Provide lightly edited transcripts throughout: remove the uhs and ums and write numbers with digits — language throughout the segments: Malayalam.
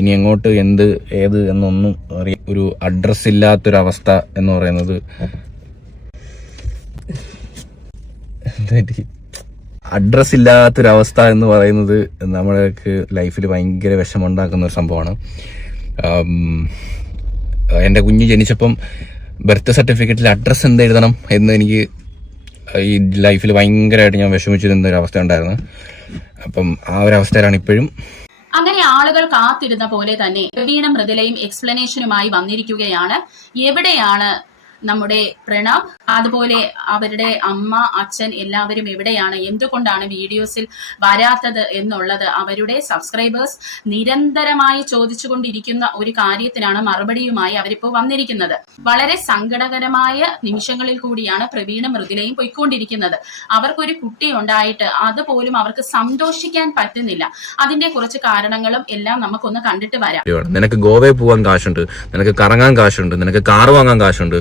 ഇനി അങ്ങോട്ട് എന്ത് ഏത് എന്നൊന്നും ഒരു അഡ്രസ് ഇല്ലാത്തൊരവസ്ഥ എന്ന് പറയുന്നത് അഡ്രസ് ഇല്ലാത്തൊരവസ്ഥ എന്ന് പറയുന്നത് നമ്മൾക്ക് ലൈഫിൽ ഭയങ്കര വിഷമമുണ്ടാക്കുന്ന ഒരു സംഭവമാണ്. എൻ്റെ കുഞ്ഞ് ജനിച്ചപ്പം ബർത്ത് സർട്ടിഫിക്കറ്റിൽ അഡ്രസ്സ് എന്ത് എഴുതണം എന്ന് എനിക്ക് ഈ ലൈഫിൽ ഭയങ്കരമായിട്ട് ഞാൻ വിഷമിച്ചിരുന്ന ഒരു അവസ്ഥ ഉണ്ടായിരുന്നു. അപ്പം ആ ഒരു അവസ്ഥയിലാണ് ഇപ്പോഴും. അങ്ങനെ ആളുകൾ കാത്തിരുന്ന പോലെ തന്നെ പ്രവീണും മൃദുലയും എക്സ്പ്ലനേഷനുമായി വന്നിരിക്കുകയാണ്. എവിടെയാണ് നമ്മുടെ പ്രണവ്, അതുപോലെ അവരുടെ അമ്മ അച്ഛൻ എല്ലാവരും എവിടെയാണ്, എന്തുകൊണ്ടാണ് വീഡിയോസിൽ വരാത്തത് എന്നുള്ളത് അവരുടെ സബ്സ്ക്രൈബേഴ്സ് നിരന്തരമായി ചോദിച്ചുകൊണ്ടിരിക്കുന്ന ഒരു കാര്യത്തിനാണ് മറുപടിയുമായി അവരിപ്പോൾ വന്നിരിക്കുന്നത്. വളരെ സങ്കടകരമായ നിമിഷങ്ങളിൽ കൂടിയാണ് പ്രവീണും മൃദുലയും പോയിക്കൊണ്ടിരിക്കുന്നത്. അവർക്കൊരു കുട്ടി ഉണ്ടായിട്ട് അതുപോലും അവർക്ക് സന്തോഷിക്കാൻ പറ്റുന്നില്ല. അതിന്റെ കുറച്ച് കാരണങ്ങളും എല്ലാം നമുക്കൊന്ന് കണ്ടിട്ട് വരാം. നിനക്ക് ഗോവയിൽ പോകാൻ കാശുണ്ട്, നിനക്ക് കറങ്ങാൻ കാശുണ്ട്, നിനക്ക് കാർ വാങ്ങാൻ കാശുണ്ട്,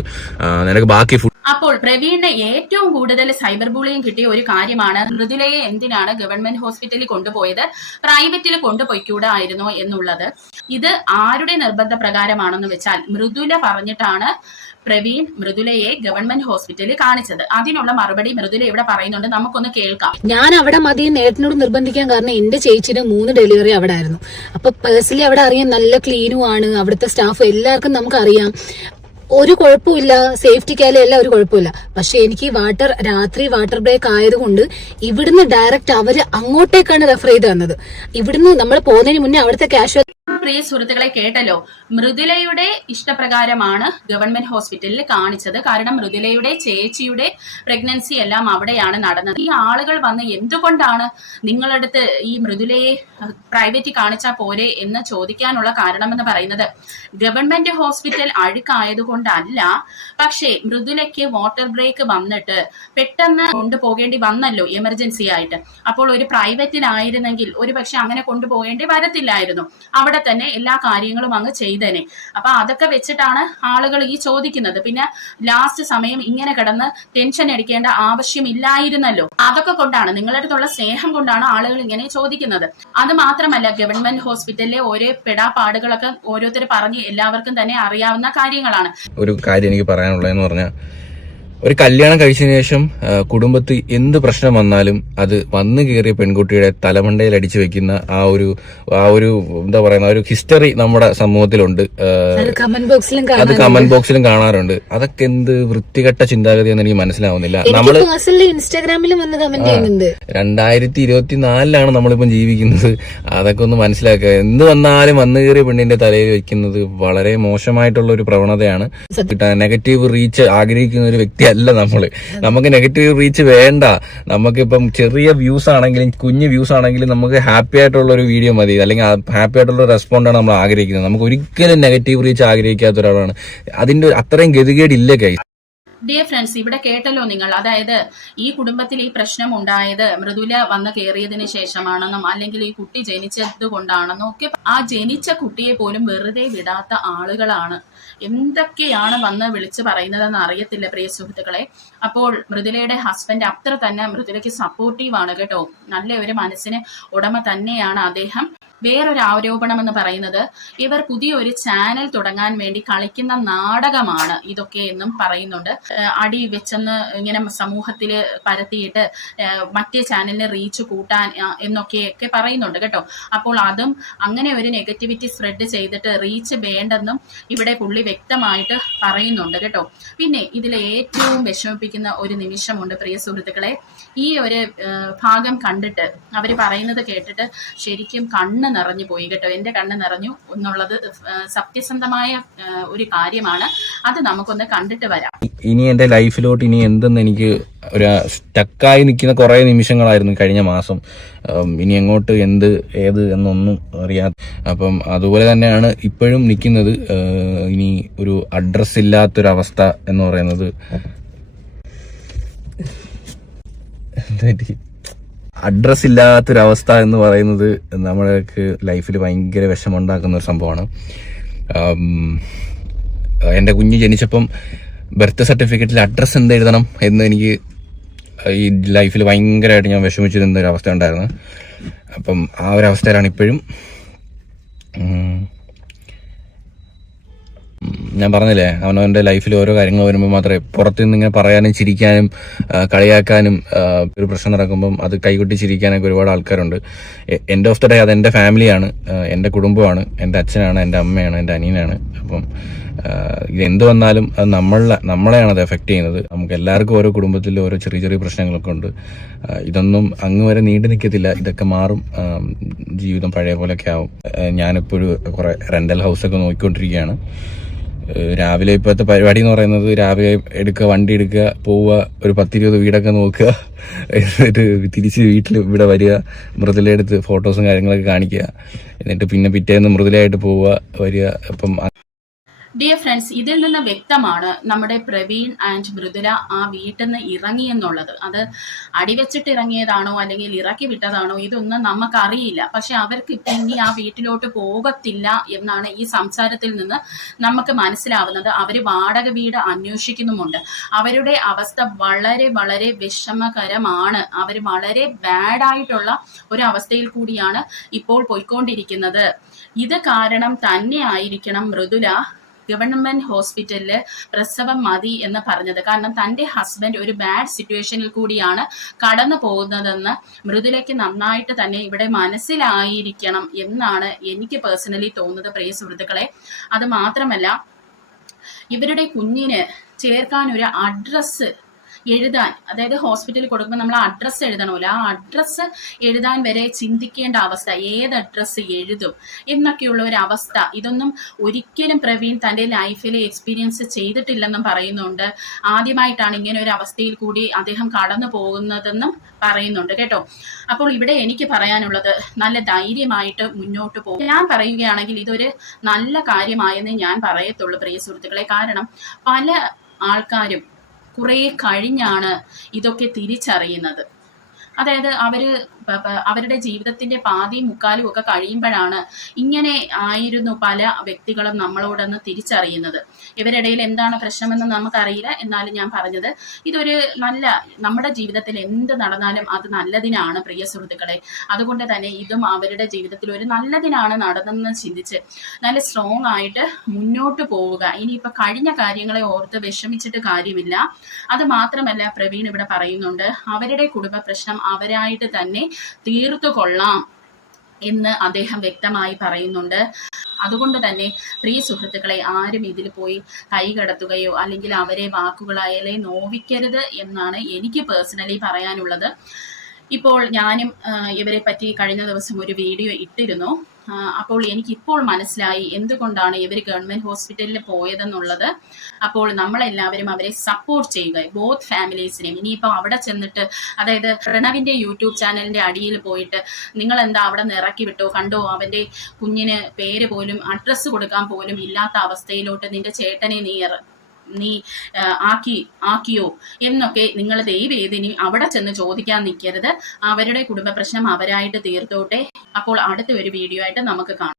നിനക്ക് ബാക്കി അപ്പോൾ പ്രവീണിന് ഏറ്റവും കൂടുതൽ സൈബർ ബുള്ളിങ് കിട്ടിയ ഒരു കാര്യമാണ് മൃദുലയെ എന്തിനാണ് ഗവൺമെന്റ് ഹോസ്പിറ്റലിൽ കൊണ്ടുപോയത്, പ്രൈവറ്റിൽ കൊണ്ടുപോയിക്കൂടായിരുന്നോ എന്നുള്ളത്. ഇത് ആരുടെ നിർബന്ധ പ്രകാരമാണെന്ന് വെച്ചാൽ മൃദുല പറഞ്ഞിട്ടാണ് പ്രവീൺ മൃദുലയെ ഗവൺമെന്റ് ഹോസ്പിറ്റലിൽ കാണിച്ചത്. അതിനുള്ള മറുപടി മൃദുല ഇവിടെ പറയുന്നുണ്ട്, നമുക്കൊന്ന് കേൾക്കാം. ഞാൻ അവിടെ മതി നേട്ടനോട് നിർബന്ധിക്കാൻ കാരണം എന്റെ ചേച്ചിയുടെ 3 ഡെലിവറി അവിടെ ആയിരുന്നു. അപ്പൊ പേഴ്സണലി അവിടെ അറിയാം, നല്ല ക്ലീനും ആണ് അവിടുത്തെ സ്റ്റാഫ്, എല്ലാവർക്കും നമുക്കറിയാം, ഒരു കുഴപ്പമില്ല, സേഫ്റ്റിക്കായാലും എല്ലാം ഒരു കുഴപ്പമില്ല. പക്ഷെ എനിക്ക് രാത്രി വാട്ടർ ബ്രേക്ക് ആയതുകൊണ്ട് ഇവിടുന്ന് ഡയറക്റ്റ് അവര് അങ്ങോട്ടേക്കാണ് റെഫർ ചെയ്ത് തന്നത്. ഇവിടുന്ന് നമ്മൾ പോകുന്നതിന് മുന്നേ അവിടുത്തെ കാഷ്വാലിറ്റി. പ്രിയ സുഹൃത്തുക്കളെ, കേട്ടല്ലോ, മൃദുലയുടെ ഇഷ്ടപ്രകാരമാണ് ഗവൺമെന്റ് ഹോസ്പിറ്റലിൽ കാണിച്ചത്. കാരണം മൃദുലയുടെ ചേച്ചിയുടെ പ്രഗ്നൻസി എല്ലാം അവിടെയാണ് നടന്നത്. ഈ ആളുകൾ വന്ന് എന്തുകൊണ്ടാണ് നിങ്ങളടുത്ത് ഈ മൃദുലയെ പ്രൈവറ്റിൽ കാണിച്ചാൽ പോരെ എന്ന് ചോദിക്കാനുള്ള കാരണമെന്ന് പറയുന്നത് ഗവൺമെന്റ് ഹോസ്പിറ്റൽ അഴുക്കായതുകൊണ്ടല്ല, പക്ഷേ മൃദുലയ്ക്ക് വാട്ടർ ബ്രേക്ക് വന്നിട്ട് പെട്ടെന്ന് കൊണ്ടുപോകേണ്ടി വന്നല്ലോ എമർജൻസി ആയിട്ട്. അപ്പോൾ ഒരു പ്രൈവറ്റിലായിരുന്നെങ്കിൽ ഒരു പക്ഷെ അങ്ങനെ കൊണ്ടുപോകേണ്ടി വരത്തില്ലായിരുന്നു, അവിടെ തന്നെ എല്ലാ കാര്യങ്ങളും അങ്ങ് ചെയ്തേനെ. അപ്പൊ അതൊക്കെ വെച്ചിട്ടാണ് ആളുകൾ ഈ ചോദിക്കുന്നത്. പിന്നെ ലാസ്റ്റ് സമയം ഇങ്ങനെ കിടന്ന് ടെൻഷൻ അടിക്കേണ്ട ആവശ്യമില്ലായിരുന്നല്ലോ. അതൊക്കെ കൊണ്ടാണ്, നിങ്ങളുടെ അടുത്തുള്ള സ്നേഹം കൊണ്ടാണ് ആളുകൾ ഇങ്ങനെ ചോദിക്കുന്നത്. അത് മാത്രമല്ല, ഗവൺമെന്റ് ഹോസ്പിറ്റലിലെ ഓരോ പെടാപ്പാടുകളൊക്കെ ഓരോരുത്തർ പറഞ്ഞ് എല്ലാവർക്കും തന്നെ അറിയാവുന്ന കാര്യങ്ങളാണ്. ഒരു കാര്യം എനിക്ക് പറയാനുള്ളതെന്ന് പറഞ്ഞാൽ, ഒരു കല്യാണം കഴിച്ചതിന് ശേഷം കുടുംബത്തിൽ എന്ത് പ്രശ്നം വന്നാലും അത് വന്നു കയറിയ പെൺകുട്ടിയുടെ തലമണ്ടയിൽ അടിച്ചു വെക്കുന്ന ആ ഒരു എന്താ പറയുന്ന ഒരു ഹിസ്റ്ററി നമ്മുടെ സമൂഹത്തിലുണ്ട്. അത് കമന്റ് ബോക്സിലും കാണാറുണ്ട്. അതൊക്കെ എന്ത് വൃത്തികെട്ട ചിന്താഗതിയെന്ന് എനിക്ക് മനസ്സിലാവുന്നില്ല. നമ്മള് ഇൻസ്റ്റാഗ്രാമിലും 2024 നമ്മളിപ്പം ജീവിക്കുന്നത്. അതൊക്കെ ഒന്ന് മനസ്സിലാക്കുക. എന്ത് വന്നാലും വന്നു കയറിയ പെണ്ണിന്റെ തലയിൽ വെക്കുന്നത് വളരെ മോശമായിട്ടുള്ള ഒരു പ്രവണതയാണ്. നെഗറ്റീവ് റീച്ച് ആഗ്രഹിക്കുന്ന ഒരു വ്യക്തി അല്ല നമ്മള്. നമുക്ക് നെഗറ്റീവ് റീച്ച് വേണ്ട. നമുക്കിപ്പം ചെറിയ വ്യൂസ് ആണെങ്കിലും കുഞ്ഞു വ്യൂസ് ആണെങ്കിലും നമുക്ക് ഹാപ്പി ആയിട്ടുള്ള ഒരു വീഡിയോ മതി, അല്ലെങ്കിൽ ഹാപ്പി ആയിട്ടുള്ള റെസ്പോണ്ടാണ് നമ്മൾ ആഗ്രഹിക്കുന്നത്. നമുക്ക് ഒരിക്കലും നെഗറ്റീവ് റീച്ച് ആഗ്രഹിക്കാത്ത ഒരാളാണ്. അതിന്റെ അത്രയും ഗതികേടില്ല കൈ. ഡിയർ ഫ്രണ്ട്സ്, ഇവിടെ കേട്ടല്ലോ നിങ്ങൾ. അതായത് ഈ കുടുംബത്തിൽ ഈ പ്രശ്നം ഉണ്ടായത് മൃദുല വന്ന് കയറിയതിന് ശേഷമാണെന്നും അല്ലെങ്കിൽ ഈ കുട്ടി ജനിച്ചത് കൊണ്ടാണെന്നും ഒക്കെ. ആ ജനിച്ച കുട്ടിയെ പോലും വെറുതെ വിടാത്ത ആളുകളാണ്. എന്തൊക്കെയാണ് വന്ന് വിളിച്ചു പറയുന്നതെന്ന് അറിയത്തില്ല പ്രിയ സുഹൃത്തുക്കളെ. അപ്പോൾ മൃദുലയുടെ ഹസ്ബൻഡ് അത്ര തന്നെ മൃദുലയ്ക്ക് സപ്പോർട്ടീവാണ് കേട്ടോ. നല്ല ഒരു മനസ്സിന് ഉടമ തന്നെയാണ് അദ്ദേഹം. വേറൊരു ആരോപണം എന്ന് പറയുന്നത് ഇവർ പുതിയൊരു ചാനൽ തുടങ്ങാൻ വേണ്ടി കളിക്കുന്ന നാടകമാണ് ഇതൊക്കെ എന്നും പറയുന്നുണ്ട്. അടി വെച്ചെന്ന് ഇങ്ങനെ സമൂഹത്തില് പരത്തിയിട്ട് മറ്റേ ചാനലിന് റീച്ച് കൂട്ടാൻ എന്നൊക്കെയൊക്കെ പറയുന്നുണ്ട് കേട്ടോ. അപ്പോൾ അതും അങ്ങനെ ഒരു നെഗറ്റിവിറ്റി സ്പ്രെഡ് ചെയ്തിട്ട് റീച്ച് വേണ്ടെന്നും ഇവിടെ പുള്ളി വ്യക്തമായിട്ട് പറയുന്നുണ്ട് കേട്ടോ. പിന്നെ ഇതിൽ ഏറ്റവും വിഷമിപ്പിക്കുന്ന ഒരു നിമിഷമുണ്ട് പ്രിയ സുഹൃത്തുക്കളെ. ഈ ഒരു ഭാഗം കണ്ടിട്ട് അവർ പറയുന്നത് കേട്ടിട്ട് ശരിക്കും കണ്ണ് നിറഞ്ഞു പോയി കേട്ടോ. എൻ്റെ കണ്ണ് നിറഞ്ഞു എന്നുള്ളത് സത്യസന്ധമായ ഒരു കാര്യമാണ്. അത് നമുക്കൊന്ന് കണ്ടിട്ട് വരാം. ഇനി എൻ്റെ ലൈഫിലോട്ട് ഇനി എന്തെന്ന് എനിക്ക് ഒരു സ്റ്റക്കായി നിൽക്കുന്ന കുറേ നിമിഷങ്ങളായിരുന്നു കഴിഞ്ഞ മാസം. ഇനി അങ്ങോട്ട് എന്ത് ഏത് എന്നൊന്നും അറിയാത്ത. അപ്പം അതുപോലെ തന്നെയാണ് ഇപ്പോഴും നിൽക്കുന്നത്. ഇനി ഒരു അഡ്രസ് ഇല്ലാത്തൊരവസ്ഥ എന്ന് പറയുന്നത് അഡ്രസ് ഇല്ലാത്തൊരവസ്ഥ എന്ന് പറയുന്നത് നമ്മൾക്ക് ലൈഫിൽ ഭയങ്കര വിഷമമുണ്ടാക്കുന്ന ഒരു സംഭവമാണ്. എൻ്റെ കുഞ്ഞ് ജനിച്ചപ്പം ബർത്ത് സർട്ടിഫിക്കറ്റിൽ അഡ്രസ്സ് എന്ത് എഴുതണം എന്ന് എനിക്ക് ഈ ലൈഫിൽ ഭയങ്കരമായിട്ട് ഞാൻ വിഷമിച്ചിരുന്ന ഒരു അവസ്ഥ ഉണ്ടായിരുന്നു. അപ്പം ആ ഒരു അവസ്ഥയിലാണ് ഇപ്പോഴും. ഞാൻ പറഞ്ഞില്ലേ, അവനവന്റെ ലൈഫിൽ ഓരോ കാര്യങ്ങൾ വരുമ്പോൾ മാത്രമേ പുറത്തു നിന്ന് ഇങ്ങനെ പറയാനും ചിരിക്കാനും കളിയാക്കാനും ഒരു പ്രശ്നം നടക്കുമ്പം അത് കൈകൊട്ടി ചിരിക്കാനൊക്കെ ഒരുപാട് ആൾക്കാരുണ്ട്. എൻഡ് ഓഫ് ദ ഡേ അത് എൻ്റെ ഫാമിലിയാണ്, എൻ്റെ കുടുംബമാണ്, എൻ്റെ അച്ഛനാണ്, എൻ്റെ അമ്മയാണ്, എൻ്റെ അനിയനാണ്. അപ്പം ഇതെന്ത് വന്നാലും അത് നമ്മളെയാണ് അത് എഫക്ട് ചെയ്യുന്നത്. നമുക്ക് എല്ലാവർക്കും ഓരോ കുടുംബത്തിൽ ഓരോ ചെറിയ ചെറിയ പ്രശ്നങ്ങളൊക്കെ ഉണ്ട്. ഇതൊന്നും അങ്ങ് വരെ നീണ്ടു നിൽക്കത്തില്ല, ഇതൊക്കെ മാറും, ജീവിതം പഴയ പോലെയൊക്കെ ആവും. ഞാനിപ്പോഴും കുറെ റെന്റൽ ഹൗസൊക്കെ നോക്കിക്കൊണ്ടിരിക്കുകയാണ്. രാവിലെ ഇപ്പോഴത്തെ പരിപാടി എന്ന് പറയുന്നത് രാവിലെ വണ്ടി എടുക്കുക, പോവുക, ഒരു 10-20 വീടൊക്കെ നോക്കുക, എന്നിട്ട് തിരിച്ച് വീട്ടിൽ ഇവിടെ വരിക, മൃദുലയെടുത്ത് ഫോട്ടോസും കാര്യങ്ങളൊക്കെ കാണിക്കുക, എന്നിട്ട് പിന്നെ പിറ്റേന്ന് മൃദുലയായിട്ട് പോവുക വരിക. അപ്പം ഡിയർ ഫ്രണ്ട്സ്, ഇതിൽ നിന്ന് വ്യക്തമാണ് നമ്മുടെ പ്രവീൺ ആൻഡ് മൃദുല ആ വീട്ടിൽ നിന്ന് ഇറങ്ങിയെന്നുള്ളത്. അത് അടിവെച്ചിട്ട് ഇറങ്ങിയതാണോ അല്ലെങ്കിൽ ഇറക്കി വിട്ടതാണോ ഇതൊന്നും നമുക്കറിയില്ല. പക്ഷെ അവർക്ക് ഇനി ആ വീട്ടിലോട്ട് പോകത്തില്ല എന്നാണ് ഈ സംസാരത്തിൽ നിന്ന് നമുക്ക് മനസ്സിലാവുന്നത്. അവർ വാടക വീട് അന്വേഷിക്കുന്നുമുണ്ട്. അവരുടെ അവസ്ഥ വളരെ വളരെ വിഷമകരമാണ്. അവർ വളരെ ബാഡായിട്ടുള്ള ഒരു അവസ്ഥയിൽ കൂടിയാണ് ഇപ്പോൾ പോയിക്കൊണ്ടിരിക്കുന്നത്. ഇത് കാരണം തന്നെ ആയിരിക്കണം മൃദുല ഗവൺമെന്റ് ഹോസ്പിറ്റലില് പ്രസവം മതി എന്ന് പറഞ്ഞത്. കാരണം തന്റെ ഹസ്ബൻഡ് ഒരു ബാഡ് സിറ്റുവേഷനിൽ കൂടിയാണ് കടന്നു പോകുന്നതെന്ന് മൃദുലയ്ക്ക് നന്നായിട്ട് തന്നെ ഇവിടെ മനസ്സിലായിരിക്കണം എന്നാണ് എനിക്ക് പേഴ്സണലി തോന്നുന്നത്, പ്രിയ സുഹൃത്തുക്കളെ. അത് മാത്രമല്ല, ഇവരുടെ കുഞ്ഞിന് ചേർക്കാൻ ഒരു അഡ്രസ്സ് എഴുതാൻ, അതായത് ഹോസ്പിറ്റലിൽ കൊടുക്കുമ്പോൾ നമ്മൾ അഡ്രസ്സ് എഴുതണമല്ലോ, ആ അഡ്രസ്സ് എഴുതാൻ വരെ ചിന്തിക്കേണ്ട അവസ്ഥ. ഏത് അഡ്രസ്സ് എഴുതും എന്നൊക്കെയുള്ള ഒരു അവസ്ഥ. ഇതൊന്നും ഒരിക്കലും പ്രവീൺ തൻ്റെ ലൈഫിൽ എക്സ്പീരിയൻസ് ചെയ്തിട്ടില്ലെന്നും പറയുന്നുണ്ട്. ആദ്യമായിട്ടാണ് ഇങ്ങനെ ഒരു അവസ്ഥയിൽ കൂടി അദ്ദേഹം കടന്നു പോകുന്നതെന്നും പറയുന്നുണ്ട് കേട്ടോ. അപ്പോൾ ഇവിടെ എനിക്ക് പറയാനുള്ളത്, നല്ല ധൈര്യമായിട്ട് മുന്നോട്ട് പോകും. ഞാൻ പറയുകയാണെങ്കിൽ ഇതൊരു നല്ല കാര്യമായെന്ന് ഞാൻ പറയത്തുള്ളൂ, പ്രിയ സുഹൃത്തുക്കളെ. കാരണം പല ആൾക്കാരും കുറെ കഴിഞ്ഞാണ് ഇതൊക്കെ തിരിച്ചറിയുന്നത്. അതായത് അവരുടെ ജീവിതത്തിന്റെ പാതിയും മുക്കാലും ഒക്കെ കഴിയുമ്പോഴാണ് ഇങ്ങനെ ആയിരുന്നു പല വ്യക്തികളും നമ്മളോടൊന്ന് തിരിച്ചറിയുന്നത്. ഇവരിടയിൽ എന്താണ് പ്രശ്നമെന്ന് നമുക്കറിയില്ല. എന്നാലും ഞാൻ പറഞ്ഞത്, ഇതൊരു നമ്മുടെ ജീവിതത്തിൽ എന്ത് നടന്നാലും അത് നല്ലതിനാണ്, പ്രിയ സുഹൃത്തുക്കളെ. അതുകൊണ്ട് തന്നെ ഇതും അവരുടെ ജീവിതത്തിൽ ഒരു നല്ലതിനാണ് നടന്നെന്ന് ചിന്തിച്ച് നല്ല സ്ട്രോങ് ആയിട്ട് മുന്നോട്ട് പോവുക. ഇനിയിപ്പോൾ കഴിഞ്ഞ കാര്യങ്ങളെ ഓർത്ത് വിഷമിച്ചിട്ട് കാര്യമില്ല. അത് മാത്രമല്ല, പ്രവീൺ ഇവിടെ പറയുന്നുണ്ട്, അവരുടെ കുടുംബ പ്രശ്നം അവരായിട്ട് തന്നെ തീർത്തു കൊള്ളാം എന്ന് അദ്ദേഹം വ്യക്തമായി പറയുന്നുണ്ട്. അതുകൊണ്ട് തന്നെ പ്രിയ സുഹൃത്തുക്കളെ, ആരും ഇതിൽ പോയി കൈകടത്തുകയോ അല്ലെങ്കിൽ അവരെ വാക്കുകളായാലേ നോവിക്കരുത് എന്നാണ് എനിക്ക് പേഴ്സണലി പറയാനുള്ളത്. ഇപ്പോൾ ഞാനും ഇവരെ പറ്റി കഴിഞ്ഞ ദിവസം ഒരു വീഡിയോ ഇട്ടിരുന്നു. അപ്പോൾ എനിക്കിപ്പോൾ മനസ്സിലായി എന്തുകൊണ്ടാണ് ഇവർ ഗവൺമെന്റ് ഹോസ്പിറ്റലിൽ പോയതെന്നുള്ളത്. അപ്പോൾ നമ്മളെല്ലാവരും അവരെ സപ്പോർട്ട് ചെയ്യുക, ബോത്ത് ഫാമിലീസിനെയും. ഇനിയിപ്പോൾ അവിടെ ചെന്നിട്ട്, അതായത് പ്രണവിന്റെ യൂട്യൂബ് ചാനലിന്റെ അടിയിൽ പോയിട്ട് നിങ്ങൾ എന്താ അവിടെ നിന്ന് ഇറക്കി വിട്ടോ, കണ്ടോ അവന്റെ കുഞ്ഞിന് പേര് പോലും അഡ്രസ്സ് കൊടുക്കാൻ പോലും ഇല്ലാത്ത അവസ്ഥയിലോട്ട് നിന്റെ ചേട്ടനെ നീ ആക്കിയോ എന്നൊക്കെ നിങ്ങൾ ദയവേദിനി അവിടെ ചെന്ന് ചോദിക്കാൻ നിൽക്കരുത്. അവരുടെ കുടുംബ പ്രശ്നം അവരായിട്ട് തീർത്തോട്ടെ. അപ്പോൾ അടുത്ത ഒരു വീഡിയോ ആയിട്ട് നമുക്ക് കാണാം.